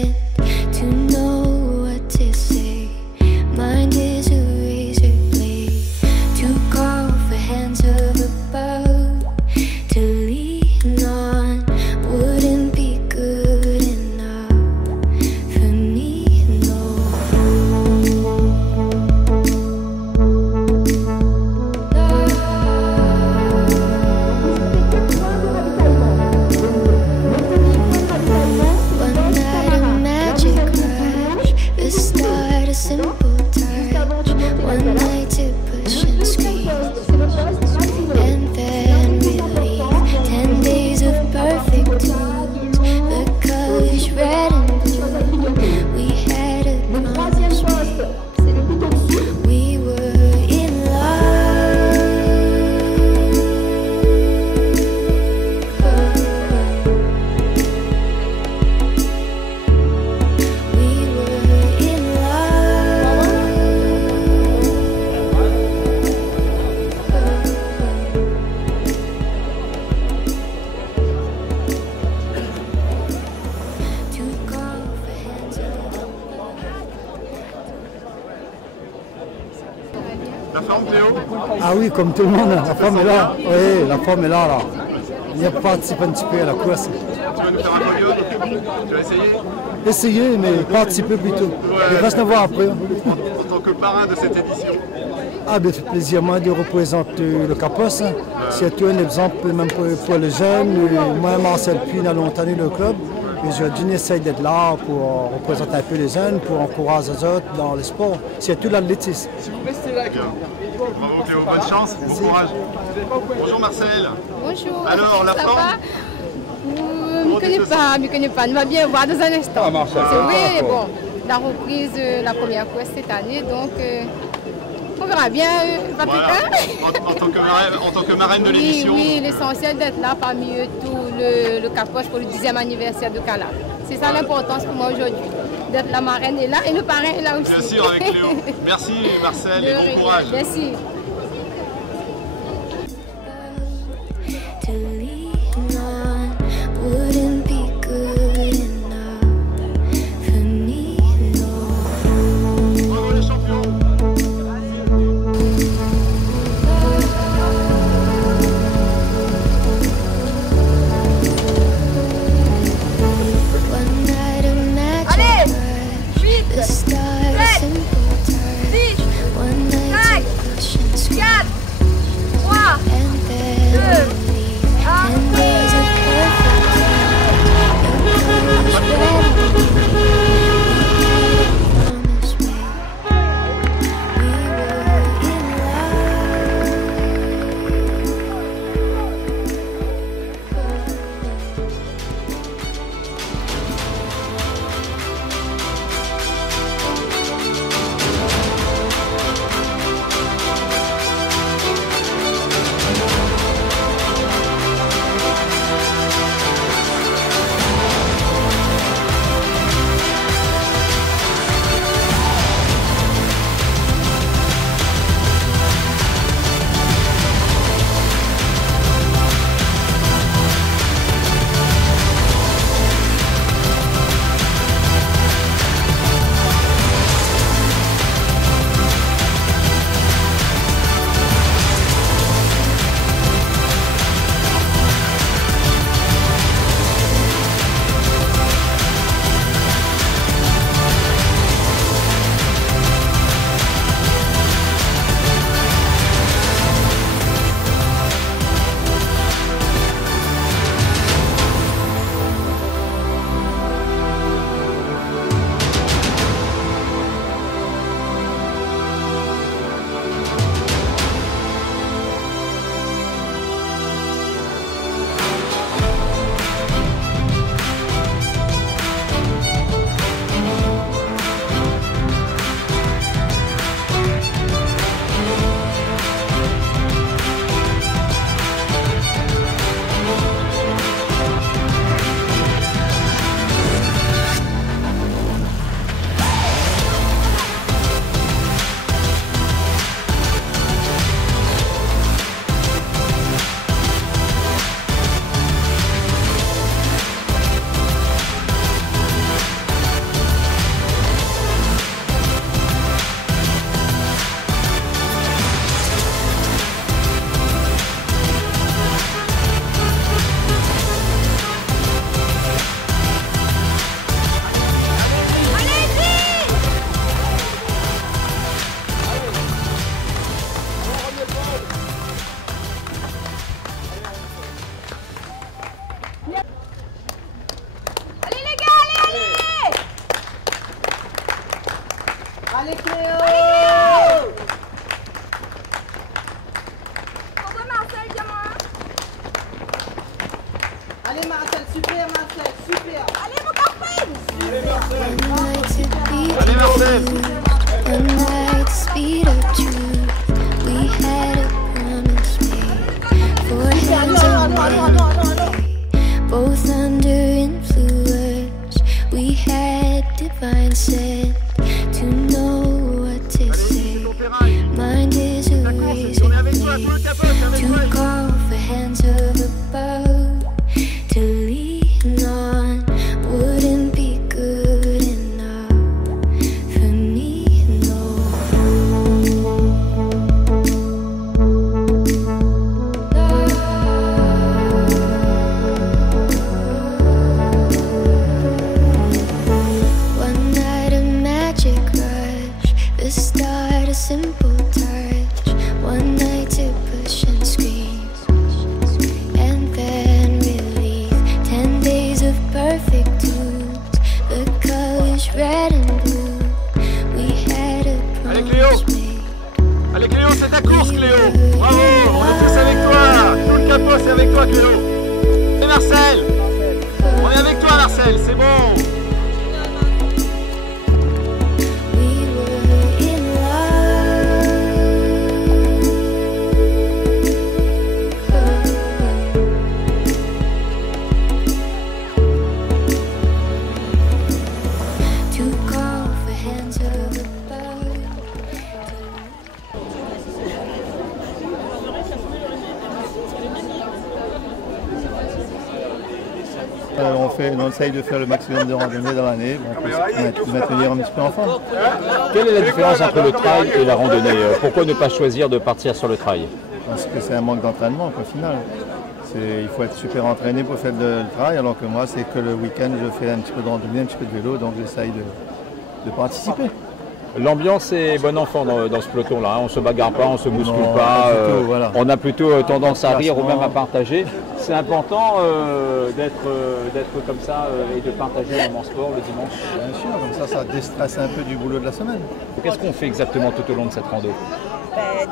pretend to know what to say. Mind is a razor blade to call for hands up above to lean on. Wouldn't be good enough for me, no. One night a magic rush, the start a simple touch. One night to push and squeeze, and then relief. 10 days of perfect tunes, the colors red and blue. We had a promise made. We were in love. We were in love. To call for hands up. La forme, Théo? Ah oui, comme tout le monde, la forme est là. Oui, la forme est là. Il y a participer un petit peu à la course. Tu vas nous faire un podium? Tu vas essayer? Essayer, mais participer plutôt. Il reste à voir après. En tant que parrain de cette édition, Ah, ben, ça fait plaisir moi de représenter le Capos. C'est tout un exemple même pour les jeunes. Moi, Marcel Puy, a longtemps eu le club. Et je essaye d'être là pour représenter un peu les jeunes, pour encourager les autres dans le sport. C'est tout l'athlétisme. bravo Cléo, bonne chance, bon courage. Bonjour Marcel. Bonjour. Alors, la ça forme? va? Je ne connais pas. On va bien voir dans un instant. Ça marche, C'est vrai, bon, la reprise, la première course cette année, donc on verra bien. Voilà. En tant que marraine de l'émission. Oui, l'essentiel d'être là parmi tout le Capoche pour le 10e anniversaire de Cala. C'est ça l'importance pour moi aujourd'hui, d'être la marraine est là et le parrain est là aussi. Bien sûr, avec Cléo. Merci Marcel et bon courage. Merci. To lean on wouldn't be good enough for me, no. Bravo les champions. One night a magic rush, the start a simple touch. One night to push and Allez Cléo! Allez Marcel, super Marcel, super! Allez mon copain! Allez Marcel! One night, the speed of truth. We had a promise made. Four hands on both under influence. We had divine sense to know what to say. Mind is a razor blade to call for hands of above. To lean on wouldn't be good enough for me, no. One night a magic rush, the start a simple touch. One night to push and scream, and then relief. 10 days of perfect tunes, the colors red and blue. We had a Allez Cléo! promise made. Allez Cléo, c'est ta course Cléo! Bravo! On est tous avec toi! Tout le capot c'est avec toi Cléo! Et Marcel! On est avec toi Marcel, c'est bon! We were in love. To call for hands of above. On essaye de faire le maximum de randonnées dans l'année pour se maintenir un petit peu en forme. Quelle est la différence entre le trail et la randonnée? Pourquoi ne pas choisir de partir sur le trail? Parce que c'est un manque d'entraînement au final. Il faut être super entraîné pour faire le trail, alors que moi c'est que le week-end je fais un petit peu de randonnée, un petit peu de vélo, donc j'essaye de participer. L'ambiance est bon enfant dans ce peloton-là, on ne se bagarre pas, on ne se bouscule Non, pas, pas du tout, voilà. on a plutôt tendance à rire ou Classement. même à partager. C'est important d'être comme ça et de partager un moment sport le dimanche. Bien sûr, comme ça déstresse un peu du boulot de la semaine. Qu'est-ce qu'on fait exactement tout au long de cette rando?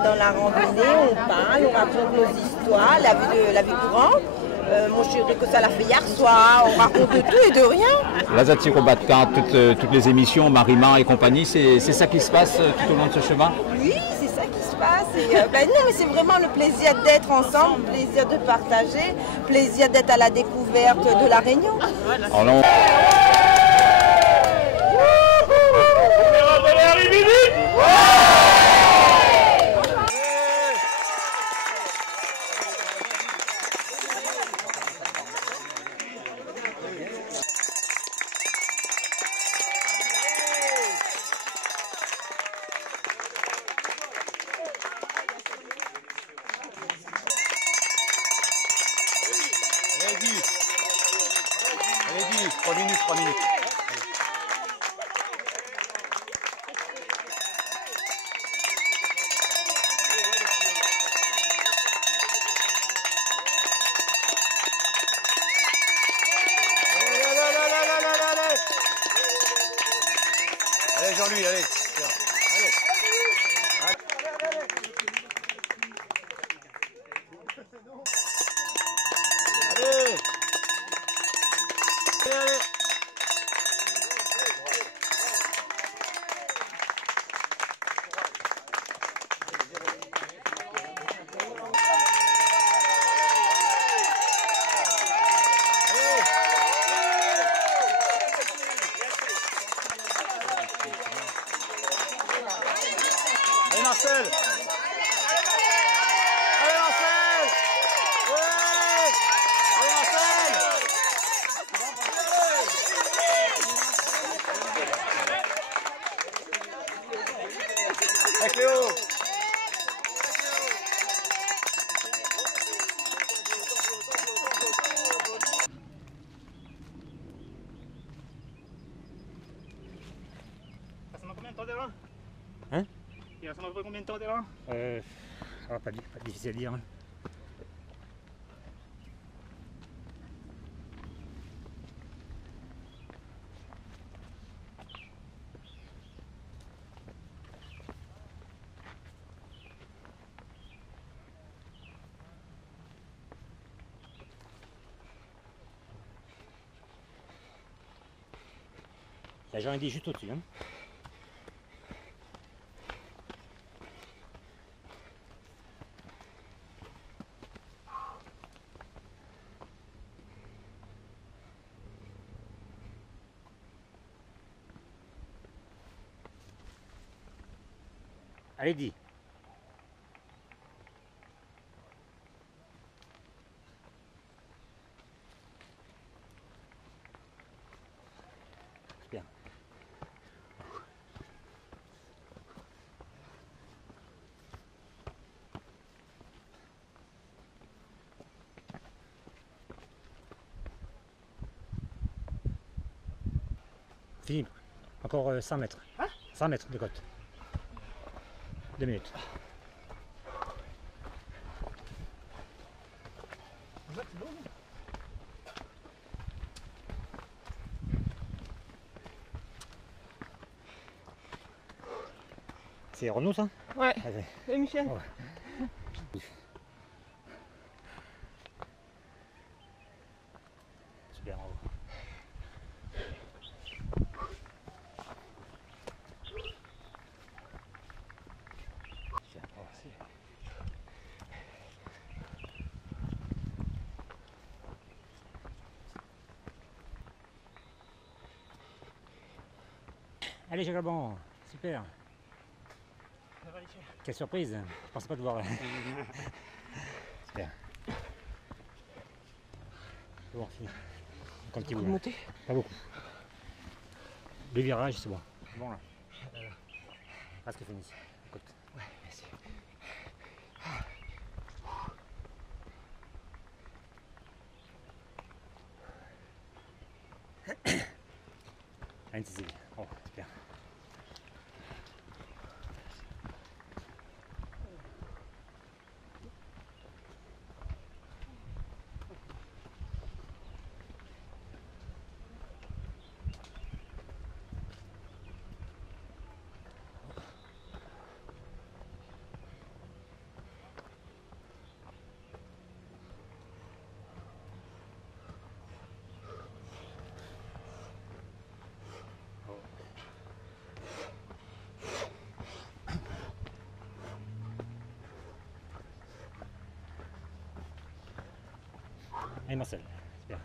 Dans la randonnée, on parle, on raconte nos histoires, la vie courante. Mon chéri que ça l'a fait hier soir, on raconte de tout et de rien. La Zatirobatka, toutes les émissions, Marimar et compagnie, c'est ça qui se passe tout au long de ce chemin? Oui, c'est ça qui se passe. Et, non, mais c'est vraiment le plaisir d'être ensemble, plaisir de partager, plaisir d'être à la découverte de la Réunion. Alors là, Allez-y, 3 minutes, 3 minutes. Allez Jean-Louis, allez. Allez. Allez. Allez Marcel! Allez Marcel! Ouais! Allez Marcel! Allez Cléo! Ça m'a combien de temps déjà? Hein? Il reste à peu près combien de temps déjà? Pas difficile à dire. Hein. La Jean dit juste au-dessus. Hein. Allez, dis. Bien. Philippe, encore 100 mètres. Hein? 100 mètres de côte. 2 minutes. C'est Renaud ça? Ouais. Allez. Et Michel. Ouais. Super, bravo. Allez, Jacques-Bon, super. Quelle surprise, je pensais pas te voir. Super. Bon, fini. Comme petit bout. Monter. Pas beaucoup. Le virage, c'est bon. Bon là. Presque fini. Écoute. Ouais, merci. Allez, oh, super. Allez Marcel, super.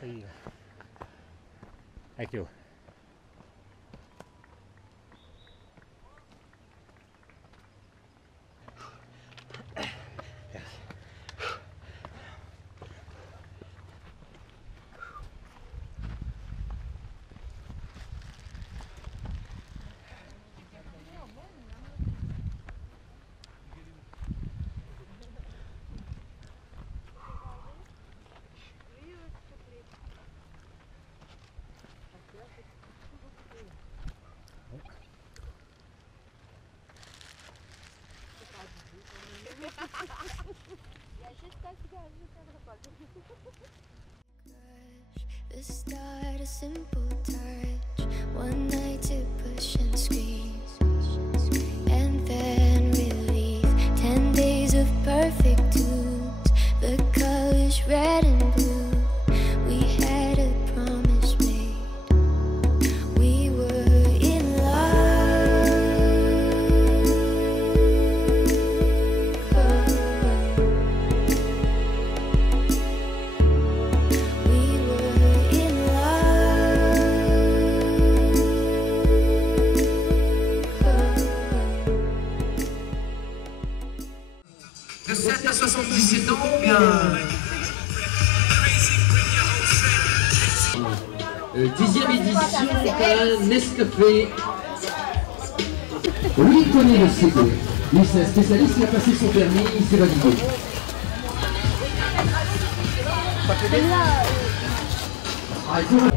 Salut. Avec Léo. The start, a simple touch, one night to push and squeeze, and then relief. 10 days of perfect tunes, the colors red and blue. We had a promise made, we were in love. We were in love. De 7 à 77 ans, bien. 10e édition, Nescafé. Oui, connaît le CD. Lui, c'est un spécialiste, il a passé son permis, il s'est validé. Ah, il faut...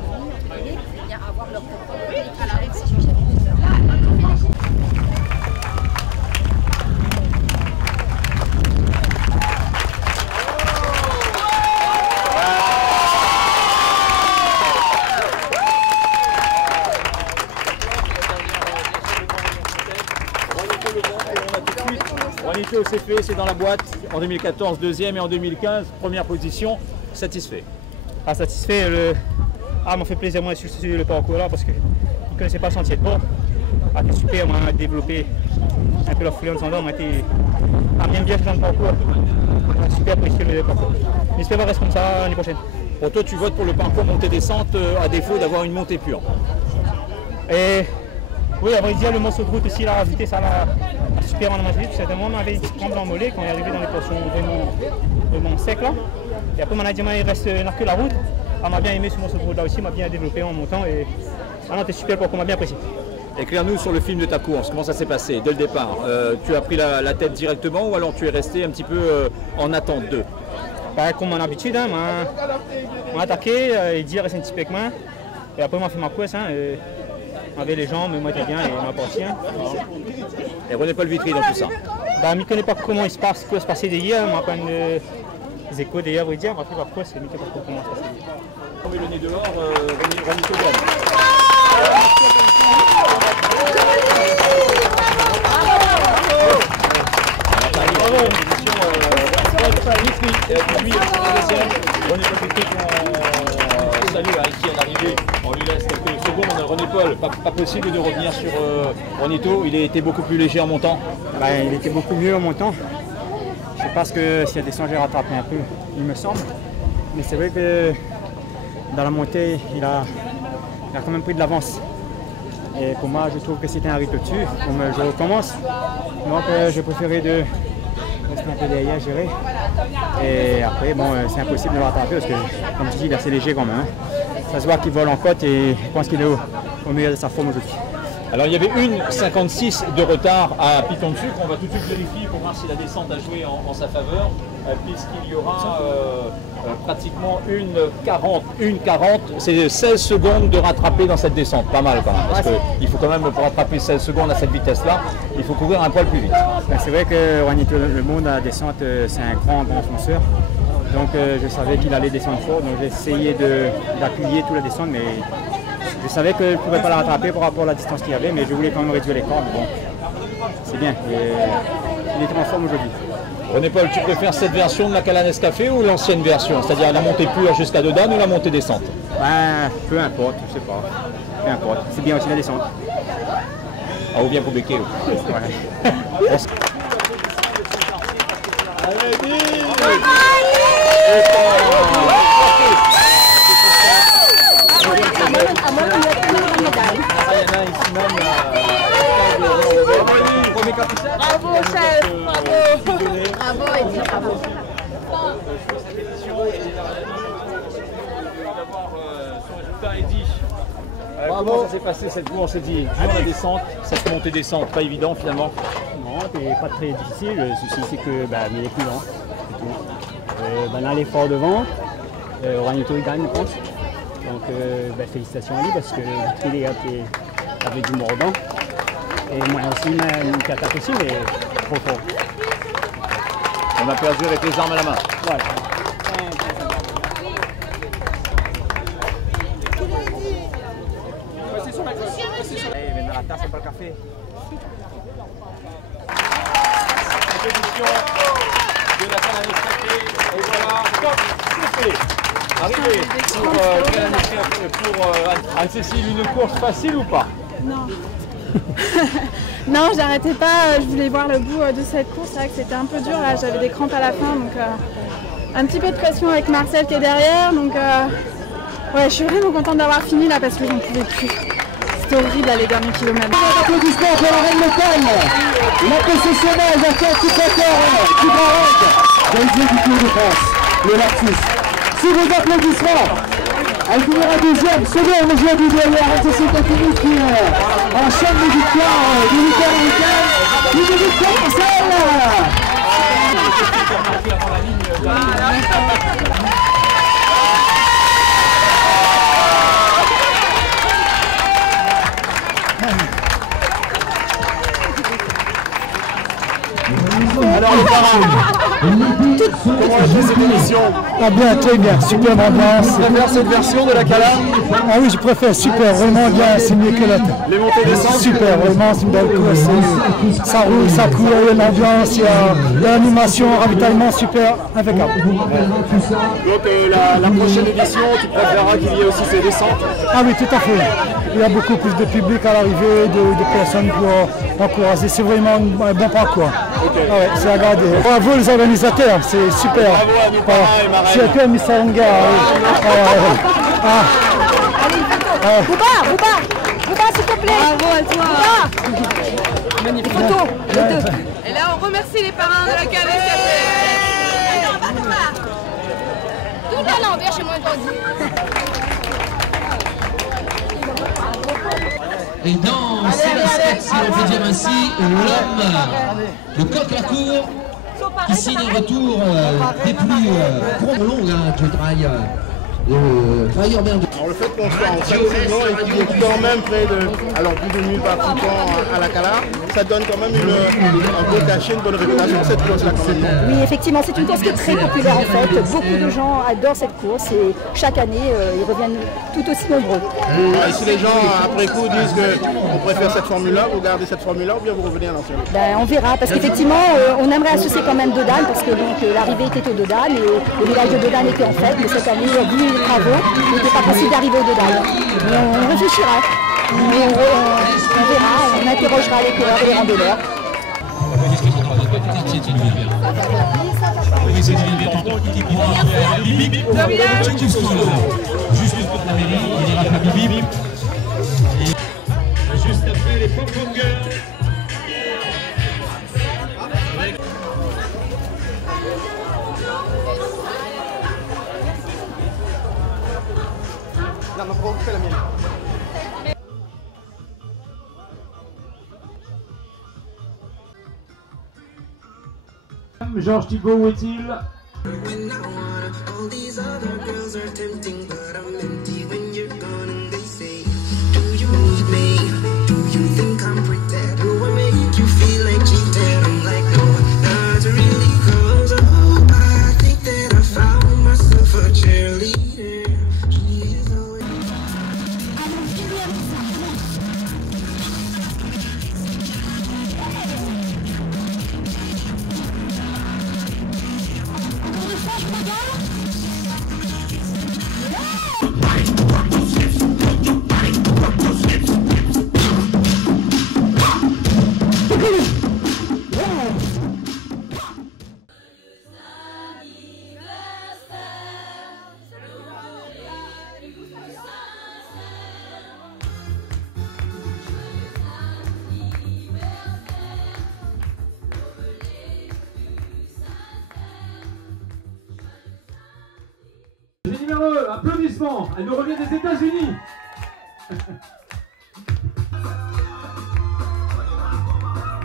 Juanito, c'est fait, c'est dans la boîte. En 2014, deuxième et en 2015, première position. Satisfait? Ah, satisfait. M'a fait plaisir moi sur le parcours là parce qu'ils ne connaissaient pas le sentier de bord. Ah, c'est super, on a développé un peu la fluence en dehors, on a été bien dans le parcours. On a super apprécié le parcours. J'espère qu'on reste comme ça l'année prochaine. Pour toi, tu votes pour le parcours montée-descente à défaut d'avoir une montée pure? Et oui, à vrai dire, le morceau de route aussi, il a rajouté ça super en amateur. Certainement, on avait une petite crampe dans le mollet quand on est arrivé dans les portions vraiment secs là. Et après, on a dit, il reste que la route. On m'a bien aimé ce morceau de route là aussi, m'a bien développé en montant. Et c'était super pour qu'on m'a bien apprécié. Éclaire-nous sur le film de ta course, comment ça s'est passé dès le départ? Tu as pris la tête directement ou alors tu es resté un petit peu en attente d'eux? Comme mon habitude, hein, m'a attaqué, il dit reste un petit peu avec moi. Et après, m'a fait ma course. On avait les jambes, moi j'étais bien et m'a parti. Et René-Paul Vitry dans tout ça? Je ne connais pas comment il se passe, quoi se passait d'hier. Je m'apprends des échos d'hier, vous dire. Après, ma course, je ne sais pas comment ça se passait d'hier. On met le nez dehors, Juanito gagne. Salut ici à l'arrivée, on lui laisse quelques secondes. René-Paul, pas possible de revenir sur Juanito, il a été beaucoup plus léger en montant. Il était beaucoup mieux en montant. Je ne sais pas s'il y a des sons, j'ai rattrapé un peu, il me semble. Mais c'est vrai que dans la montée, il a quand même pris de l'avance. Et pour moi, je trouve que c'était un rythme au-dessus, comme je recommence. Donc j'ai préféré de rester un peu derrière, gérer. Et après, c'est impossible de le rattraper parce que, comme tu dis, il est assez léger quand même. Ça se voit qu'il vole en côte et je pense qu'il est au meilleur de sa forme aujourd'hui. Alors il y avait 1,56 de retard à Piton de Sucre. On va tout de suite vérifier pour voir si la descente a joué en sa faveur, puisqu'il y aura pratiquement 1,40. C'est 16 secondes de rattraper dans cette descente. Pas mal quand même, parce qu'il faut quand même, pour rattraper 16 secondes à cette vitesse-là, il faut courir un poil plus vite. C'est vrai que Juanito Le Monde à la descente, c'est un grand fonceur. Donc je savais qu'il allait descendre fort, donc j'ai essayé d'appuyer toute la descente, mais je savais que je ne pouvais pas la rattraper par rapport à la distance qu'il y avait, mais je voulais quand même réduire l'écart. Bon, c'est bien, il était en forme aujourd'hui. René-Paul, tu préfères cette version de la Calanes Café ou l'ancienne version, c'est-à-dire la montée pure jusqu'à Dodane ou la montée descente? Peu importe, je sais pas. Peu importe, c'est bien aussi la descente. Ah, ou bien pour Becquet. Bravo chef, bravo Eddy, bravo. Comment ça s'est passé cette course, Eddy? Dur la descente, cette montée-descente, pas évident finalement? Non, c'est pas très difficile. Le souci c'est que il est plus lent. Là, l'effort devant, Juanito il gagne, je pense. Donc félicitations à lui parce que Vitry avait du mordant. Et moi aussi, une attaque aussi, mais trop fort. On a perdu avec les armes à la main. Voilà. Venez la tasse pour le café. Compétition de la Calanes Café. Et voilà, top, c'est fait. Arrivé pour Anne-Cécile, une course facile ou pas? Non. Non, j'arrêtais pas, je voulais voir le bout de cette course, c'est vrai que c'était un peu dur, là j'avais des crampes à la fin, donc un petit peu de pression avec Marcel qui est derrière, donc ouais, je suis vraiment contente d'avoir fini là parce que j'en pouvais plus. C'était horrible les derniers kilomètres. Applaudissements pour la reine locale, la concessionnaire de certificateur du Grand Raid, gagnée du Tour de France, le Lactus. Sous vos applaudissements, elle finira deuxième, seconde aujourd'hui derrière Anne-Cécile Catini qui enchaîne les victoires du week-end en week-end. Une victoire Marcel. Alors le parade. Comment est cette émission? Ah bien, très bien, super ambiance. Tu préfères cette version de la Cala? Ah oui, je préfère, super, vraiment bien, c'est mieux que l'autre. Les montées descentes? Super, vraiment, c'est une belle course. Ça roule, ça court, il y a une ambiance, il y a l'animation, ravitaillement, super, impeccable. Donc la prochaine édition, tu préféreras qu'il y ait aussi ces descentes? Ah oui, tout à fait. Il y a beaucoup plus de public à l'arrivée, de personnes pour encourager. C'est vraiment un bon parcours. Okay. Ah ouais, c'est à garder. Bravo les organisateurs, c'est super. Bravo à Mipara et Marraine. C'est un peu Missanga. Bouba, s'il te plaît. Bravo à toi. Magnifique. Photo, les deux. Et là, on remercie les parrains de la Cala. Tout à l'envers chez moi aujourd'hui. Et dans ces baskets, si on peut dire ainsi, l'homme, le coq la cour, qui signe un retour des plus longues du trail. Alors le fait qu'on soit en 5 saisons et qu'il y ait quand même près de plus de 1000 participants à la Cala, ça donne quand même un beau cachet, une bonne réputation cette course-là quand même. Oui, effectivement, c'est une course qui est très populaire en fait. Beaucoup de gens adorent cette course et chaque année, ils reviennent tout aussi nombreux. Et si les gens après coup disent qu'on préfère cette formule-là, vous gardez cette formule-là ou bien vous revenez à l'ancienne? On verra, parce qu'effectivement, on aimerait associer quand même Dodane, parce que l'arrivée était au Dodane et le village de Dodane était en fête, mais cette année, vu les travaux, il n'était pas possible d'arriver au Dodane. Mais on réfléchira, on verra, on interrogera les coureurs et les randonneurs. Juste après les pop-bongers. Non, ma pro, fais la mienne. Georges Thibault, où est-il? Les numéros, applaudissements, elle nous revient des États-Unis.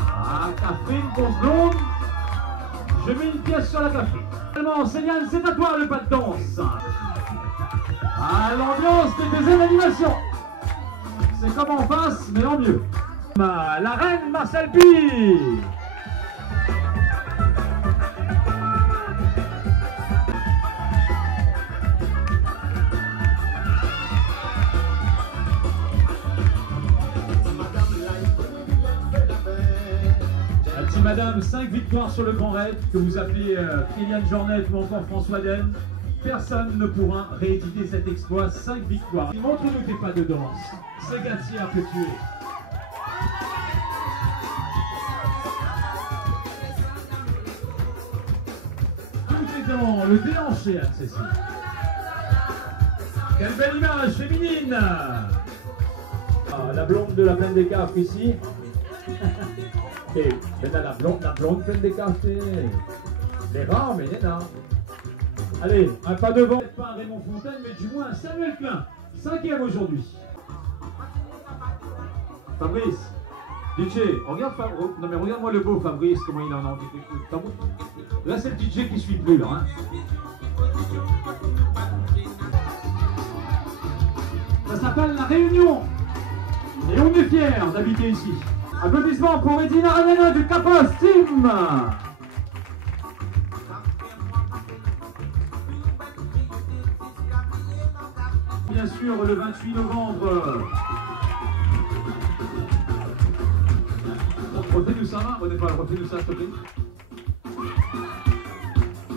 Ah, Catherine, grosse blonde. Je mets une pièce sur la Catherine. Finalement, Céliane, c'est à toi le pas de danse. Ah, l'ambiance des deuxième animation. C'est comme en face, mais en mieux. La reine Marcel Pi. Madame, 5 victoires sur le Grand Raid, que vous appelez Kylian Jornet ou encore François Den. Personne ne pourra rééditer cet exploit, 5 victoires. Montre-nous tes pas de danse, c'est Gatière que tu es. Tout est dans le déhanché, Anne-Cécile. Quelle belle image féminine. La blonde de la plaine des Cafres ici. Et maintenant la blonde pleine des cafés. Les rares, mais les nains. Allez, un pas devant, peut-être pas un Raymond Fontaine, mais du moins un Samuel Klein, 5e aujourd'hui. Fabrice, DJ, regarde, non mais regarde-moi le beau Fabrice, comment il en a envie. Là c'est le DJ qui suit plus là. Hein. Ça s'appelle La Réunion. Et on est fiers d'habiter ici. Applaudissements pour Edina Ranena du Capos Team. bien sûr le 28 novembre. Refais-nous ça, hein? Refais-nous ça, s'il te plaît.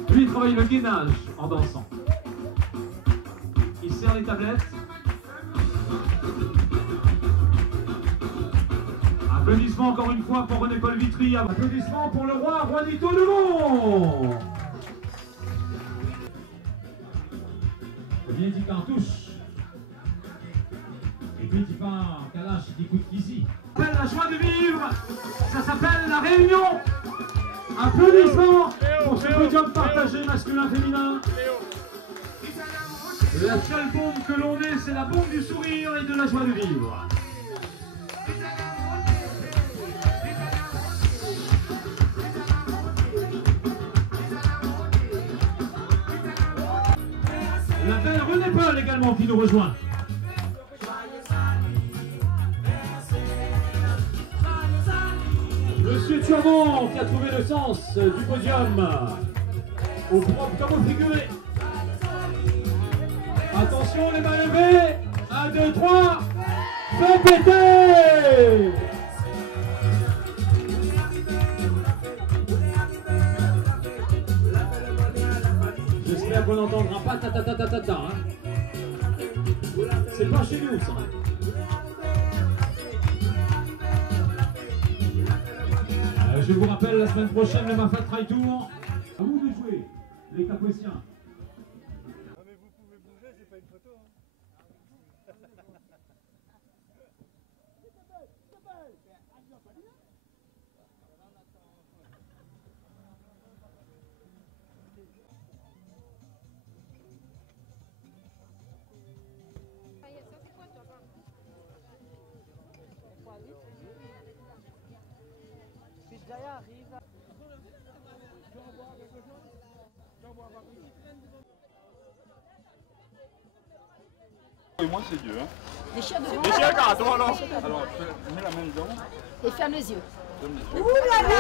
Lui, il travaille le gainage en dansant. Il sert les tablettes. Applaudissements encore une fois pour René-Paul Vitry. Applaudissements pour le roi Juanito Dumont. Bien dit cartouche. Et puis tu pars Kalash, dit coup de fusil. Ça s'appelle la joie de vivre. Ça s'appelle la réunion. Applaudissements pour ce podium partagé masculin-féminin. La seule bombe que l'on ait, c'est la bombe du sourire et de la joie de vivre. La belle René-Paul également qui nous rejoint. Monsieur Turban qui a trouvé le sens du podium, au propre comme au figuré. Attention les mains levées, 1, 2, 3, fais péter! J'espère qu'on n'entendra pas ta hein. C'est pas chez nous ça. Je vous rappelle la semaine prochaine le Mafat Try Tour. À vous de jouer, les Capétiens. Non mais vous pouvez bouger, c'est pas une photo. Et moi c'est Dieu. Hein. Les chiens devant. Les chiens à toi alors. Alors, mets la main dedans. Et ferme les yeux. Ouh là là.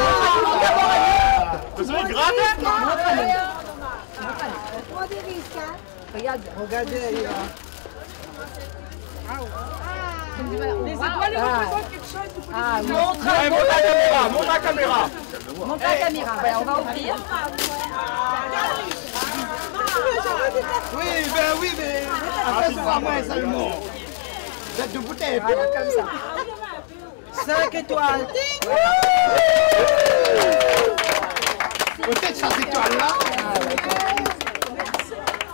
C'est grave. Regarde. Regardez. Les étoiles représentent quelque chose. Ah, montre la caméra, montre la caméra. Montre la caméra. Voilà, on va ouvrir. Oui, mais. Assiste-toi moi seulement. Vous êtes de bouteille. Voilà, comme ça. 5 étoiles. Peut-être 5 étoiles là.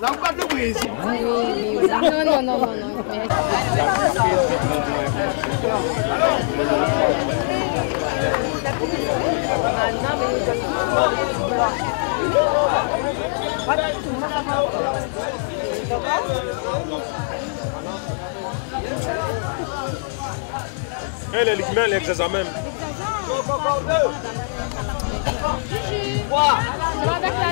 Là, on parle de Brésil. Non. Elle est l'igmen, l'examen. Ça va avec la